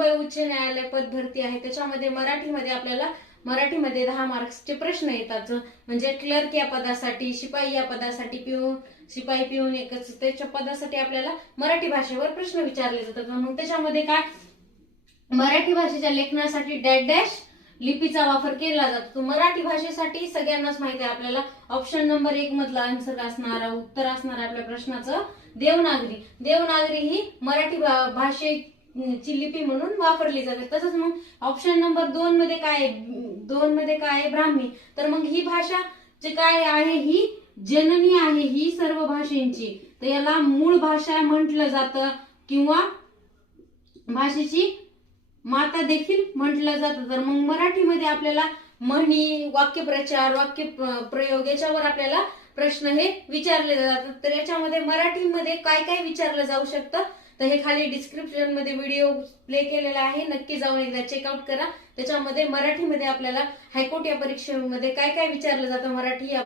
मुंबई उच्च न्यायालय पद भरती आहे, त्याच्यामध्ये मराठीमध्ये 10 मार्क्सचे प्रश्न येतात. म्हणजे क्लर्क या पदासाठी, शिपाई या पदासाठी, शिपाई पिऊन एकच त्याच्या पदासाठी आपल्याला मराठी भाषेवर प्रश्न विचारले जातात. मग त्याच्यामध्ये काय, मराठी भाषेच्या लेखनासाठी डॅश डॅश लिपीचा वापर केला जातो. मराठी भाषेसाठी सगळ्यांनाच माहिती आहे आपल्याला, ऑप्शन नंबर 1 मधला आन्सर असणार, उत्तर असणार आपल्या प्रश्नाचं देवनागरी. देवनागरी ही मराठी भाषेची लिपी म्हणून वापरली जाते. तसंच मग ऑप्शन नंबर 2 मध्ये काय आहे, ब्राह्मी. तर मग ही भाषा जे काय आहे ही जननी आहे ही सर्व भाषेंची, तर याला मूळ भाषा म्हटलं जातं किंवा भाषेची माता देखील म्हटलं जातं. तर मग मराठीमध्ये आपल्याला म्हणी, वाक्यप्रचार, वाक्य प्रयोग याच्यावर आपल्याला प्रश्न हे विचारले जातात. तर याच्यामध्ये मराठीमध्ये काय काय विचारलं जाऊ शकतं, तर हे खाली डिस्क्रिप्शन मध्ये व्हिडिओ प्ले केलेला आहे, नक्की जाऊन एकदा चेकआउट करा. त्याच्यामध्ये मराठीमध्ये आपल्याला हायकोर्ट या परीक्षेमध्ये काय काय विचारलं जातं मराठी